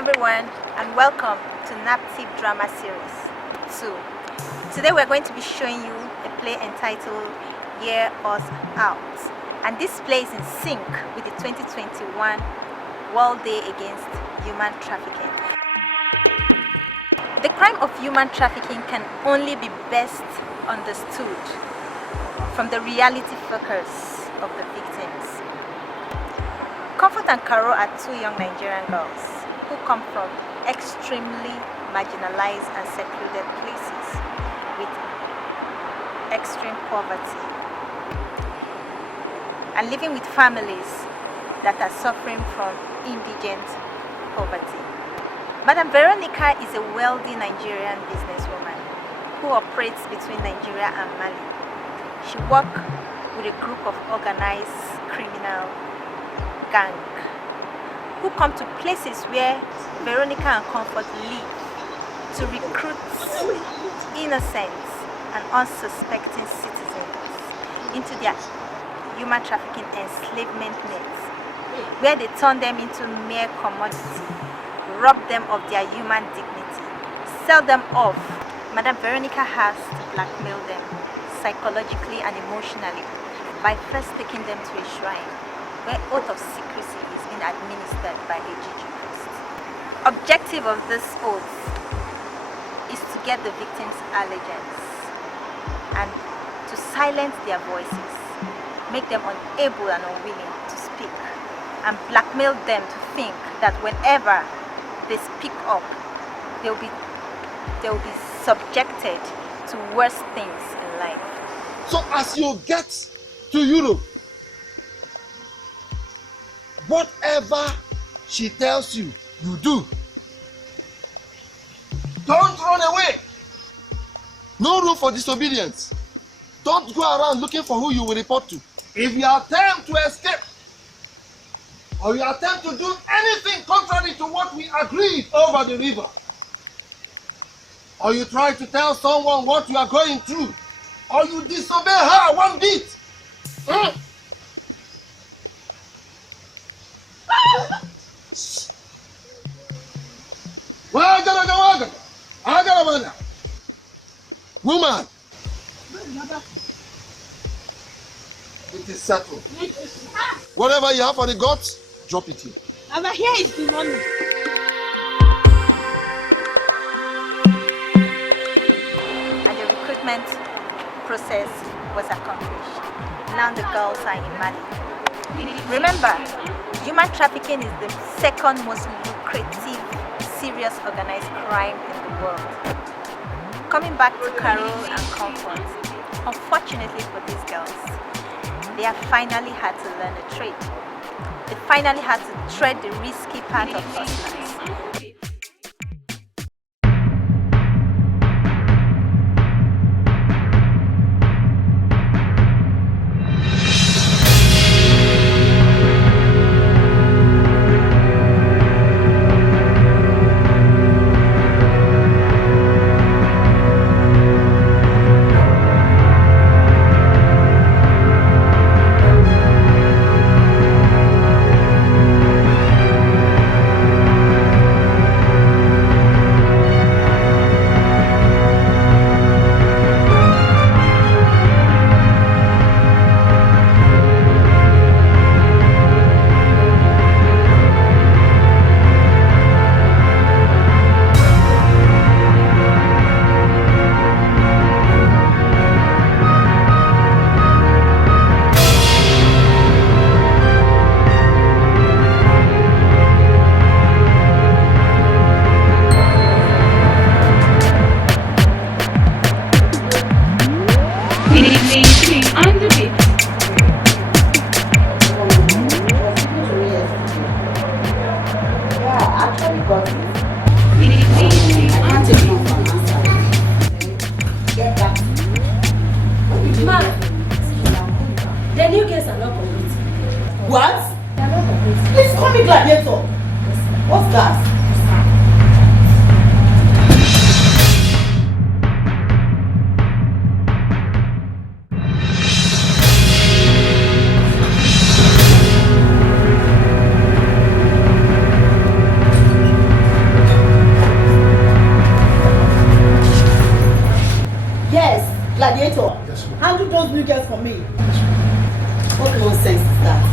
everyone, and welcome to NAPTIP drama series 2. Today we're going to be showing you a play entitled Hear Us Out, and this play is in sync with the 2021 World Day Against Human Trafficking. The crime of human trafficking can only be best understood from the reality focus of the victims. Comfort and Carol are two young Nigerian girls who come from extremely marginalized and secluded places with extreme poverty and living with families that are suffering from indigent poverty. Madam Veronica is a wealthy Nigerian businesswoman who operates between Nigeria and Mali. She works with a group of organized criminal gang who come to places where Veronica and Comfort live to recruit innocent and unsuspecting citizens into their human trafficking enslavement nets, where they turn them into mere commodity, rob them of their human dignity, sell them off. Madam Veronica has to blackmail them psychologically and emotionally by first taking them to a shrine where oath of secrecy is being administered by a juju priest. Objective of this oath is to get the victims' allegiance and to silence their voices, make them unable and unwilling to speak, and blackmail them to think that whenever they speak up, they will be subjected to worse things in life. So as you get to Europe, whatever she tells you, you do. Don't run away. No room for disobedience. Don't go around looking for who you will report to. If you attempt to escape, or you attempt to do anything contrary to what we agreed over the river, or you try to tell someone what you are going through, or you disobey her one bit, woman, it is settled. Whatever you have for the gods, drop it here. Over here is the money. And the recruitment process was accomplished. Now the girls are in Mali. Remember, human trafficking is the second most lucrative, serious organized crime in the world. Coming back to Carol and Comfort, unfortunately for these girls, they have finally had to learn a trade. They finally had to tread the risky path of hustlers. Gladiator, Yes, ma'am. handle those new girls for me. What nonsense is that?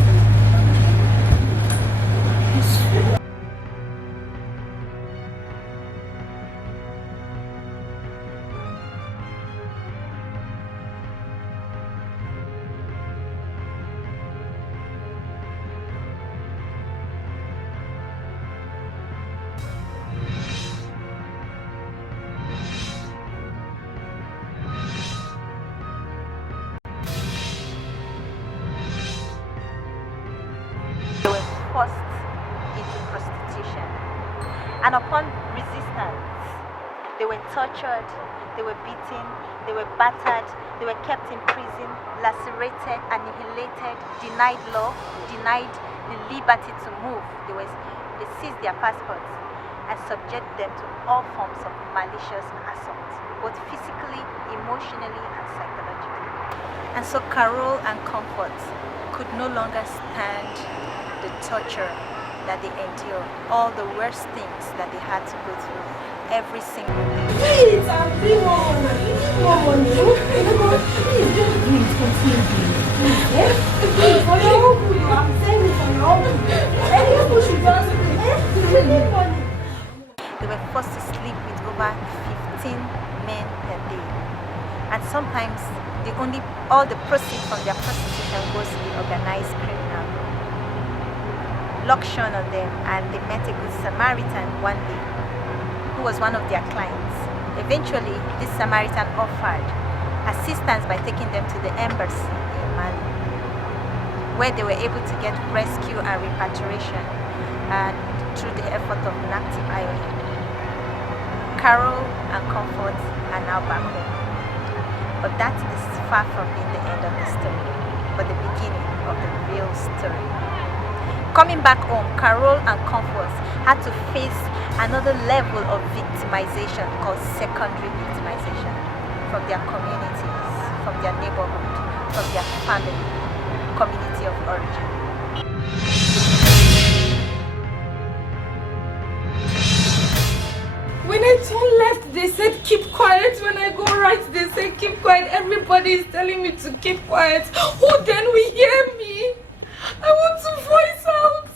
They were forced into prostitution. And upon resistance, they were tortured, they were beaten, they were battered, they were kept in prison, lacerated, annihilated, denied law, denied the liberty to move. They seized their passports and subject them to all forms of malicious assault, both physically, emotionally, and psychologically. And so Carol and Comfort could no longer stand the torture that they endure, all the worst things that they had to go through every single day. Please, I'm free more money. Please, just do it. Continue doing it. Yes? Please, for your own good. I'm saying it for your own good. And you should just do it. You need money. They were forced to sleep with over 15 men per day. And sometimes all the proceeds from their prostitution goes to the organized criminal group. Luck shone on them, and they met a good Samaritan one day who was one of their clients. Eventually, this Samaritan offered assistance by taking them to the embassy in Mali, where they were able to get rescue and repatriation, and through the effort of NAPTIP. Carol and Comfort are now back home. But that is far from being the end of the story, but the beginning of the real story. Coming back home, Carol and Comfort had to face another level of victimization called secondary victimization from their communities, from their neighborhood, from their family, community of origin. When I turn left, they said keep quiet. When I go right, they say keep quiet. Everybody is telling me to keep quiet. Who then will hear me? I want to voice out.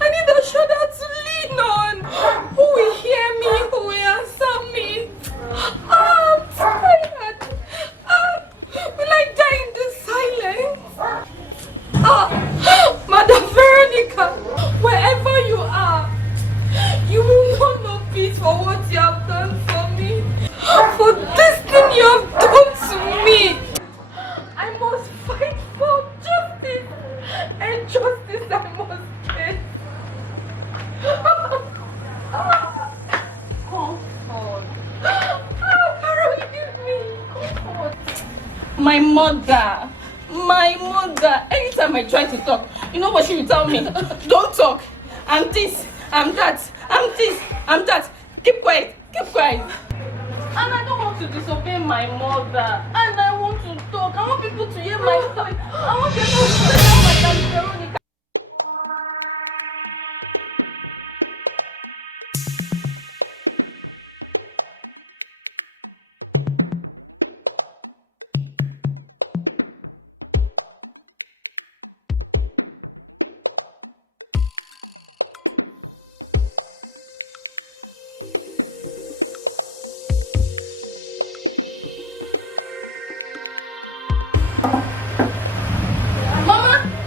I need a shoulder to lean on. Who will hear me? Who will answer me? I'm tired. Will I die in this silence? Madam Veronica, wherever you are, you will not know peace for what you have done for me. For this thing you have done to me. I must fight for justice. And justice I must get. Comfort. Carol, give me comfort. My mother. Anytime I try to talk, you know what she will tell me? Don't talk. I'm this, I'm that, I'm this, I'm that. Keep quiet. And I don't want to disobey my mother. And I want to talk. I want people to hear my voice. I want people to hear Madam Veronica.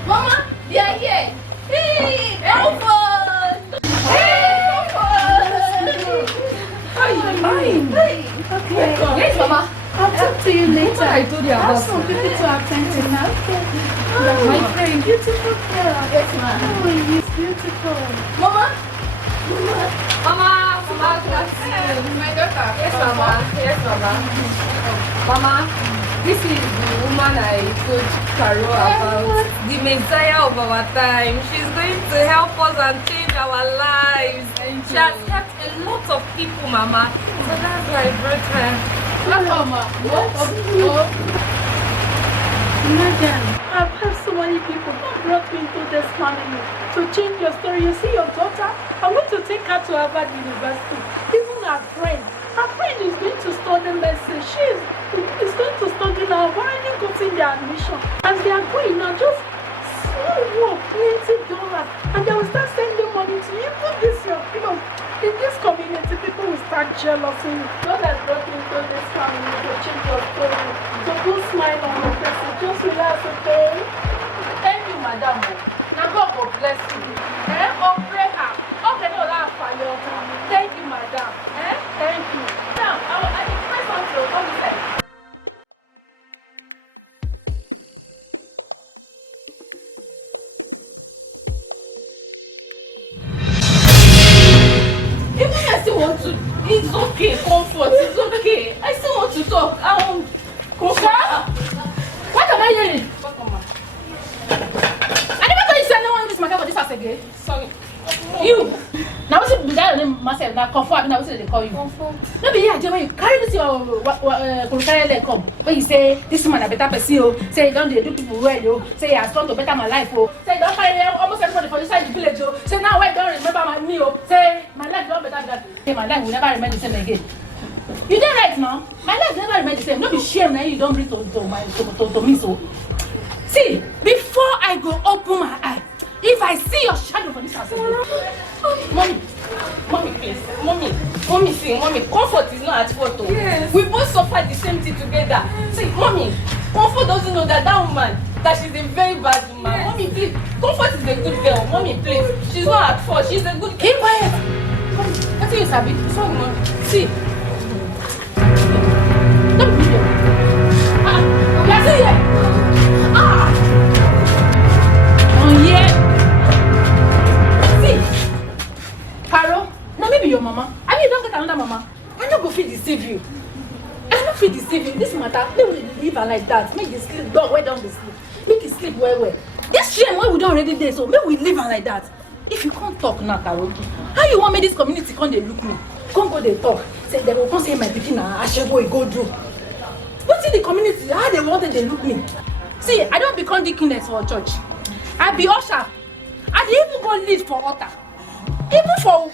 Mama, they are here. Hey, Comfort. Hey, Comfort. How are you? Fine. Okay. Yes, Mama. I'll talk to you later. I told you I have about some people to attend to now. My friend. Beautiful girl. Yes, ma'am. Oh, he's beautiful. Mama, good afternoon. My daughter. Yes, Mama. Mama, this is the woman I told Carol about. The Messiah of our time. She's going to help us and change our lives. She has helped a lot of people, Mama. So that's why I brought her. Mama, Madam, I've had so many people that brought me into this family to change your story. You see your daughter? I'm going to take her to Harvard University. Even her friend is going to study medicine. Is going to study have already gotten their admission. As they are going now, just small work, $20, and they will start sending money to you. Even this your in this community, people will start jealousy. God has brought you into this family to change your story. So don't smile on your face. Just relax, okay? Thank you, madam. Now God will bless you. Oh, pray her. Okay, no, that's fire. Thank you, madam. Thank you. Now, I request one to come inside. Even I still want to. It's okay, comfort. It's okay. I still want to talk. I want comfort. What am I hearing? What am I? I never thought you said no one in this matter for this house again. Sorry. You. Now what's it that name myself? Now comfort. Now what's it they call you? Comfort. No be here. When you carry this your leg come. When you say this man a better person, say you don't do people well, yo. Say you are strong to better my life, oh. Say you don't carry almost everybody for inside the village, yo. Say now I don't remember me, oh. Say my life don't better that. Say my life will never remain the same again. You don't right now. My life never remain the same. Don't be shame now you don't bring to me so. See, before I go open my eye, if I see your shadow for this house, mommy, please, mommy, see, mommy, comfort is not at fault. Yes. We both suffer the same thing together. See, mommy, comfort doesn't know that woman, that she's a very bad woman. Yes. Mommy, please, comfort is a good girl. Mommy, please, she's not at fault. She's a good girl. Keep quiet. What is Sabi? Sorry, mommy. See, don't be here. You're still here. Oh yeah. See, Carol, now maybe your mama. I mean, you don't get another mama. I'm not going to deceive you. I'm not going to deceive you. This matter, make we leave her like that. Make the sleep dog way down the sleep. Make it sleep well. This shame why we don't already there, so make we leave her like that. If you can't talk now, Carol, how you want me this community can't they look me? Can't go they talk. Say they will come say my pikin na ashego go do. What's in the community? How they wanted they look me? See, I don't become deaconess for church. I be usher. I dey even go lead for altar. Even for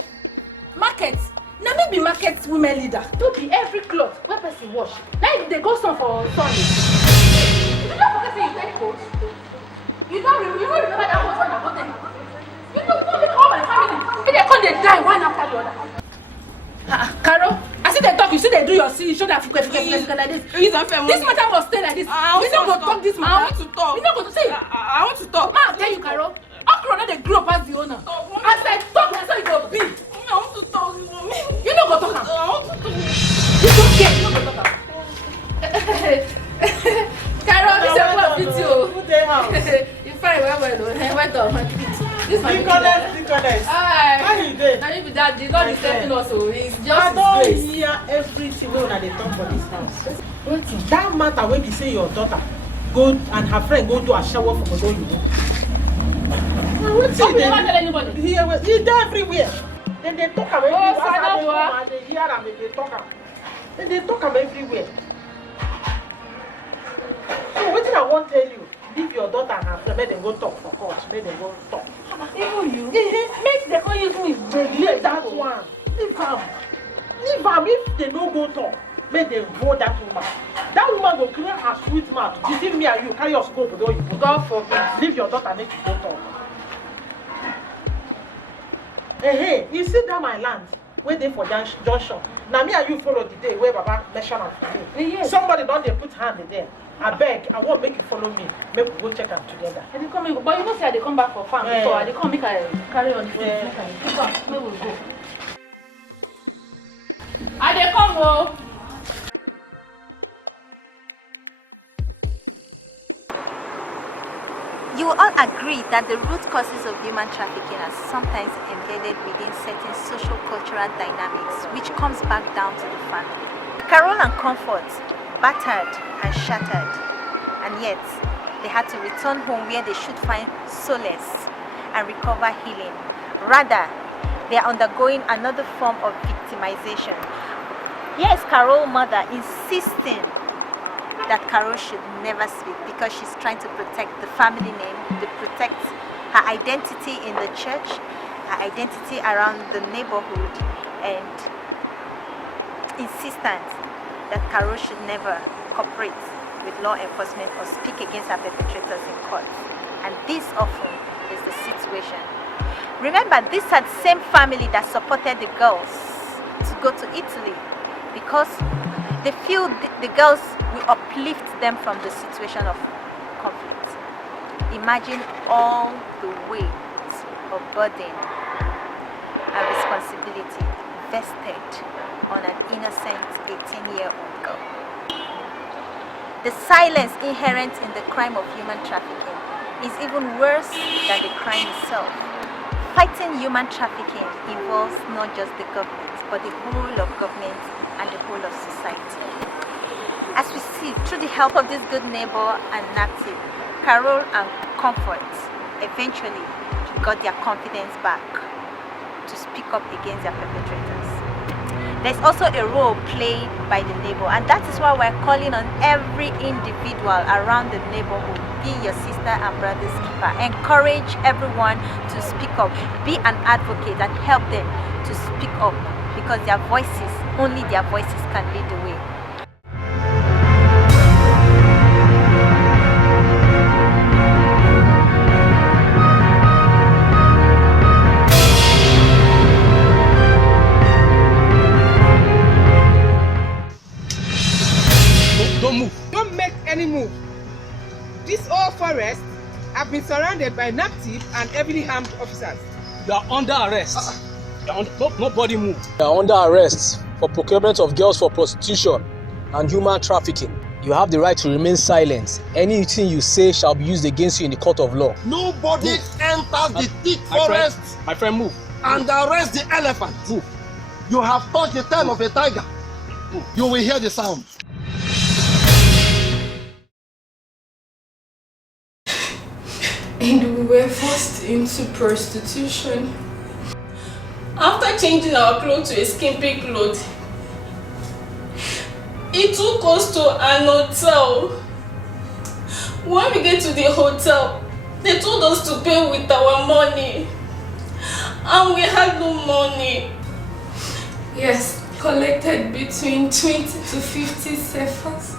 market. Now me be market women leader. Don't be every cloth where person wash. Like they go some for Sunday. You don't forget say you take coat. You don't remember that was when I got them. You don't make all my family. They come they die one after the other. Carol, I see they talk. You see they do your see. You show that like this. This matter must stay like this. You don't go talk this matter. I want to talk. You don't go to say. I want to talk. Ma, tell you, Carol. Okro no dey grow past the owner. As I talk, that's how you go be. I want to talk. You don't go talk. I want to talk. You don't care. You don't go talk. Carol, this is what fit you. Good day, house. You fine well. Went on. This my Nicholas. Hi. How you doing? Now you be that the God is helping us, so it's just I His don't grace. hear everything when they talk for this house. That matter when you say your daughter go and her friend go do a shower for Odo, you know. Don't never tell anybody. He's everywhere. Then they talk about everywhere. They hear them and they talk about. Then they talk about everywhere. So what did I want to tell you? Leave your daughter and her friend, make them go talk for court. Make them go talk. Even you? Make them come use me. Leave that one. Leave them. Leave them. If they no go talk, make them hold that woman. That woman will create her sweet mouth. Deceive me and you. Carry your scope. God forbid. Leave your daughter, make you go talk. Hey, you see that my land? Where they for junction. Now me and you follow the day where Baba mention am for me. Yes. Somebody don't they put hand in there. I beg, I won't make you follow me. Make we go check them together. I dey come, but you know say I dey come back for farm before. I dey come make I carry on the food. Make we go. I dey come o. You will all agree that the root causes of human trafficking are sometimes embedded within certain social-cultural dynamics, which comes back down to the family. Carol and Comfort, battered and shattered, and yet they had to return home where they should find solace and recover healing. Rather, they are undergoing another form of victimization. Here's Carol's mother insisting that Carol should never speak because she's trying to protect the family name, to protect her identity in the church, her identity around the neighborhood, and insistent that Carol should never cooperate with law enforcement or speak against her perpetrators in court. And this often is the situation. Remember, these are the same family that supported the girls to go to Italy because they feel the girls will uplift them from the situation of conflict. Imagine all the weight of burden and responsibility vested on an innocent 18-year-old girl. The silence inherent in the crime of human trafficking is even worse than the crime itself. Fighting human trafficking involves not just the government, but the whole of government and the whole of society. As we see, through the help of this good neighbor and NAPTIP, Carol and Comfort eventually got their confidence back to speak up against their perpetrators. There's also a role played by the neighbor, and that is why we're calling on every individual around the neighborhood. Be your sister and brother's keeper. Encourage everyone to speak up. Be an advocate and help them to speak up, because their voices, only their voices can lead the way. Don't move. Don't make any move. This whole forest have been surrounded by NAPTIP and heavily armed officers. You are under arrest. Nobody move. You are under arrest for procurement of girls for prostitution and human trafficking. You have the right to remain silent. Anything you say shall be used against you in the court of law. Nobody enters the thick forest My friend, move. and arrest the elephant. Move. You have touched the tail of a tiger. You will hear the sound. And we were forced into prostitution. After changing our clothes to a skimpy clothes, it took us to an hotel. When we get to the hotel, they told us to pay with our money. And we had no money. Yes, collected between 20 to 50 cefas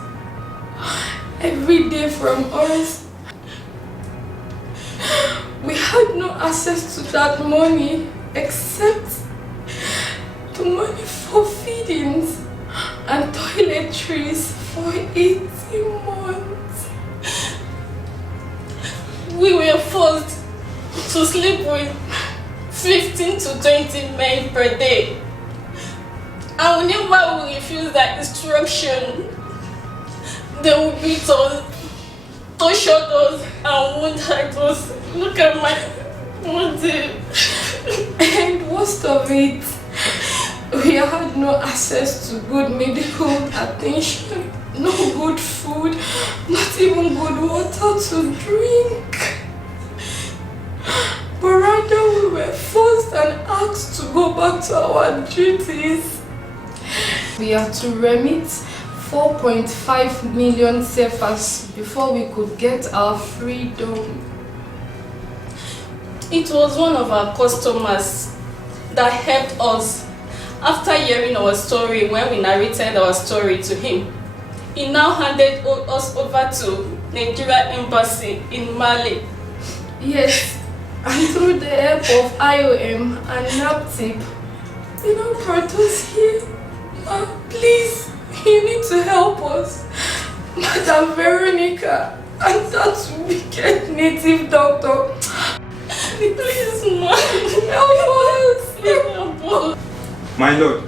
every day from us. We had no access to that money except the money for feedings and toiletries for 18 months. We were forced to sleep with 15 to 20 men per day. And whenever we refused that instruction, they would beat us, torture us, and wound us. Look at my body. And worst of it, we had no access to good medical attention, no good food, not even good water to drink. But rather we were forced and asked to go back to our duties. We had to remit 4.5 million cefas before we could get our freedom. It was one of our customers that helped us. After hearing our story, when we narrated our story to him, he now handed us over to Nigeria Embassy in Mali. Yes, and through the help of IOM and NAPTIP, they now brought us here. Please, you need to help us. Madam Veronica and that wicked native doctor. Please, man, help us. My lord,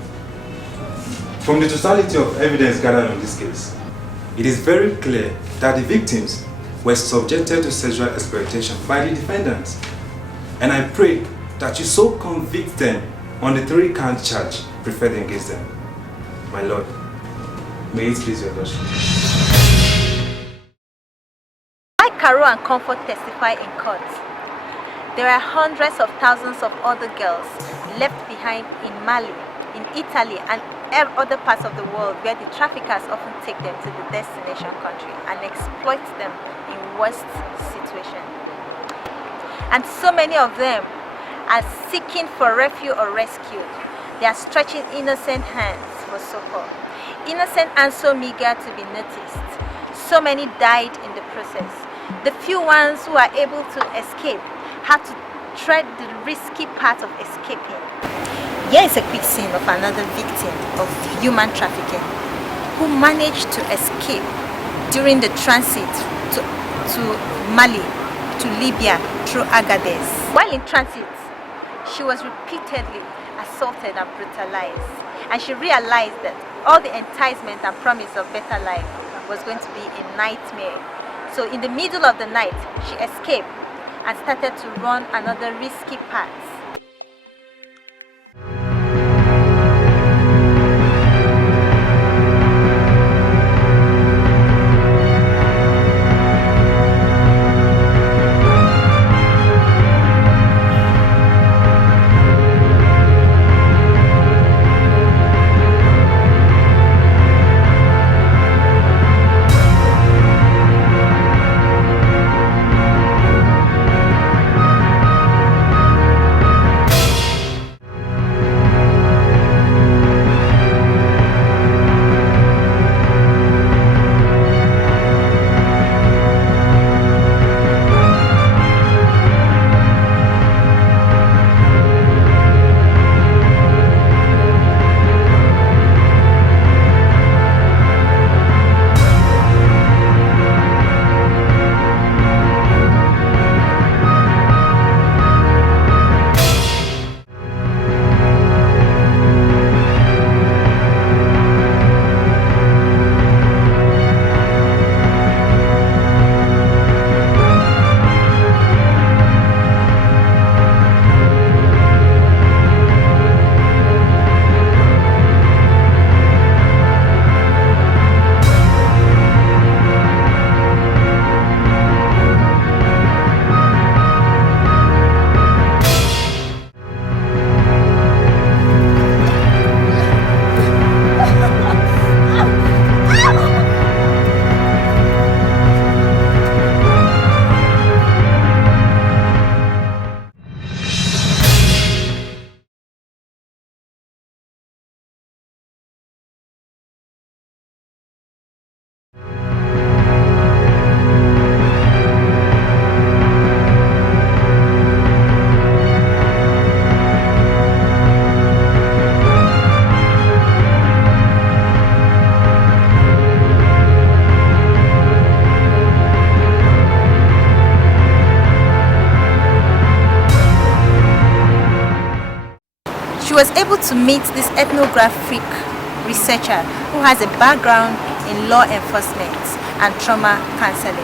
from the totality of evidence gathered on this case, it is very clear that the victims were subjected to sexual exploitation by the defendants. And I pray that you so convict them on the 3-count charge preferred against them. My lord, may it please your lordship. Like Carol and Comfort testify in court, there are hundreds of thousands of other girls left behind in Mali, in Italy, and other parts of the world where the traffickers often take them to the destination country and exploit them in worst situations. And so many of them are seeking for refuge or rescue. They are stretching innocent hands for support. Innocent and so meager to be noticed, So many died in the process. The few ones who are able to escape had to tread the risky path of escaping. Here is a quick scene of another victim of human trafficking who managed to escape during the transit to Mali, to Libya through Agadez. While in transit, she was repeatedly assaulted and brutalized, and she realized that all the enticement and promise of better life was going to be a nightmare. So in the middle of the night, she escaped and started to run another risky path. Was able to meet this ethnographic researcher who has a background in law enforcement and trauma counseling.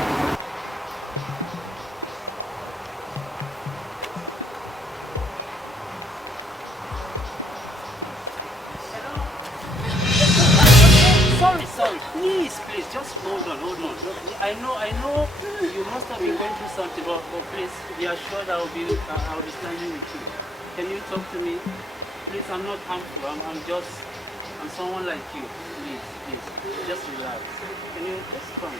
Sorry, please, just hold on. I know, you must have been going through something, but please be assured I'll be standing with you. Can you talk to me? Please, I'm not harmful. I'm someone like you. Please, just relax. Can you just come?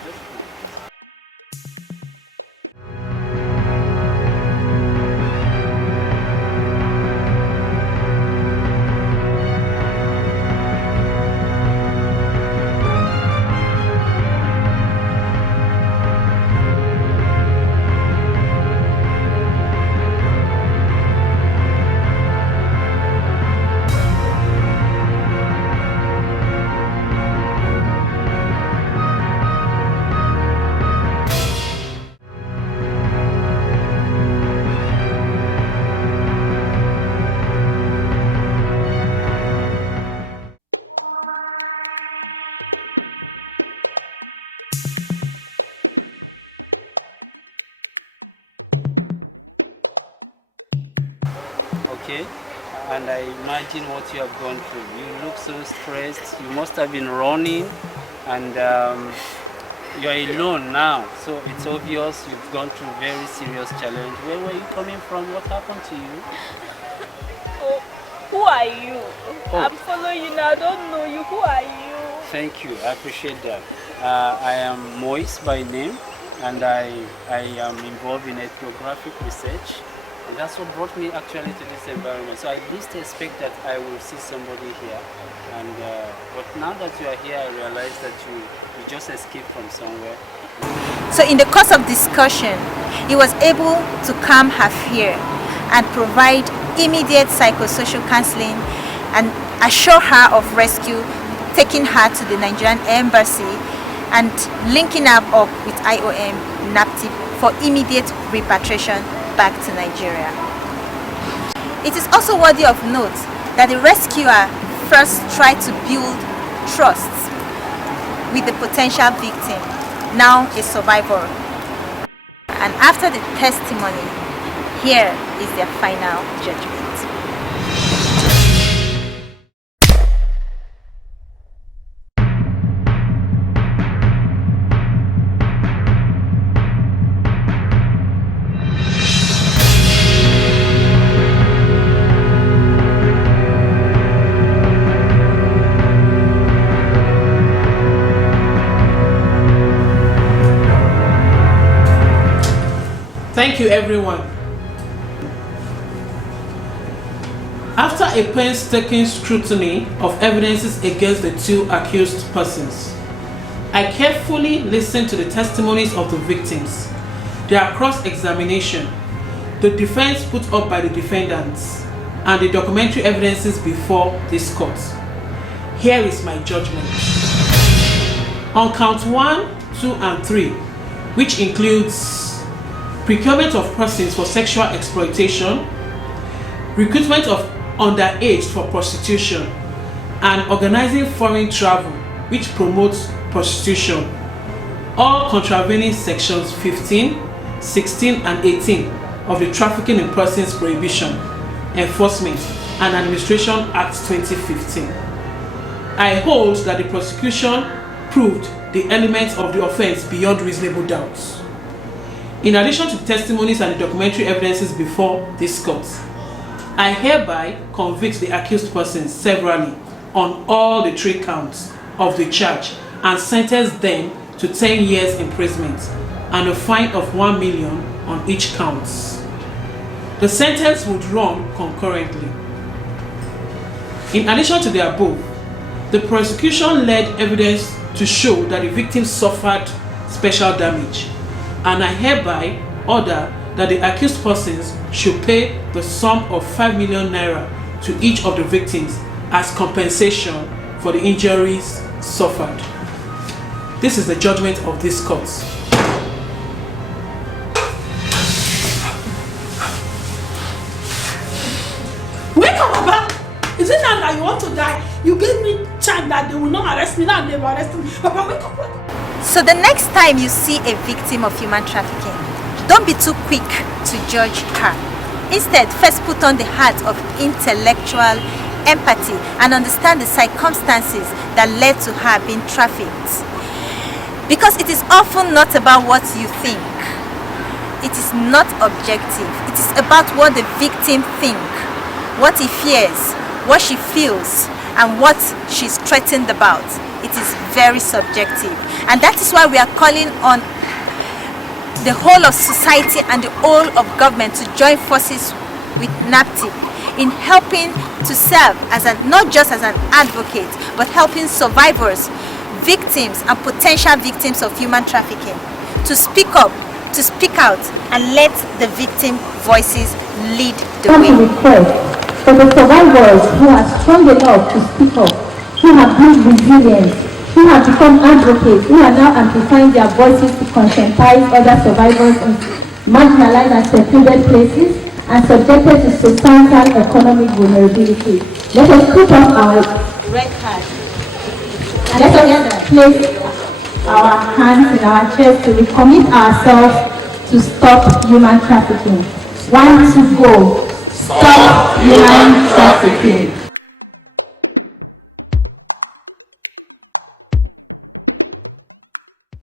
Okay, and I imagine what you have gone through. You look so stressed. You must have been running, and you are alone now. So it's obvious you've gone through a very serious challenge. Where were you coming from? What happened to you? Oh, who are you? Oh. I'm following you now. I don't know you. Who are you? Thank you. I appreciate that. I am Moise by name, and I am involved in ethnographic research. And that's what brought me actually to this environment. So I at least expect that I will see somebody here. And but now that you are here, I realize that you just escaped from somewhere. So in the course of discussion, he was able to calm her fear and provide immediate psychosocial counseling and assure her of rescue, taking her to the Nigerian embassy and linking her up with IOM NAPTIP for immediate repatriation back to Nigeria. It is also worthy of note that the rescuer first tried to build trust with the potential victim, now a survivor. And after the testimony, here is their final judgment. Thank you, everyone. After a painstaking scrutiny of evidences against the two accused persons, I carefully listened to the testimonies of the victims, their cross-examination, the defense put up by the defendants, and the documentary evidences before this court. Here is my judgment. On count 1, 2, and 3, which includes procurement of persons for sexual exploitation, recruitment of underage for prostitution, and organizing foreign travel, which promotes prostitution, all contravening sections 15, 16, and 18 of the Trafficking in Persons Prohibition, Enforcement, and Administration Act 2015. I hold that the prosecution proved the elements of the offense beyond reasonable doubts. In addition to the testimonies and the documentary evidences before this court, I hereby convict the accused persons severally on all the 3 counts of the charge and sentence them to 10 years imprisonment and a fine of 1 million on each count. The sentence would run concurrently. In addition to the above, the prosecution led evidence to show that the victim suffered special damage, and I hereby order that the accused persons should pay the sum of 5 million naira to each of the victims as compensation for the injuries suffered. This is the judgment of this court. Wake up, Papa! Is it now that you want to die? You gave me chance that they will not arrest me, now they will arrest me. Papa, wake up! So the next time you see a victim of human trafficking, don't be too quick to judge her. Instead, first put on the hat of intellectual empathy and understand the circumstances that led to her being trafficked. Because it is often not about what you think. It is not objective. It is about what the victim thinks, what he fears, what she feels, and what she's threatened about. It is very subjective. And that is why we are calling on the whole of society and the whole of government to join forces with NAPTIP in helping to serve as not just as an advocate, but helping survivors, victims, and potential victims of human trafficking to speak up, to speak out, and let the victim voices lead the way. For the survivors who are strong enough to speak up, who have built resilience, who have become advocates, who are now amplifying their voices to conscientize other survivors in marginalized and secluded places and subjected to societal economic vulnerability. Let us put up our red card and let us place our hands in our chest to recommit ourselves to stop human trafficking. 1, 2, go. Stop human trafficking.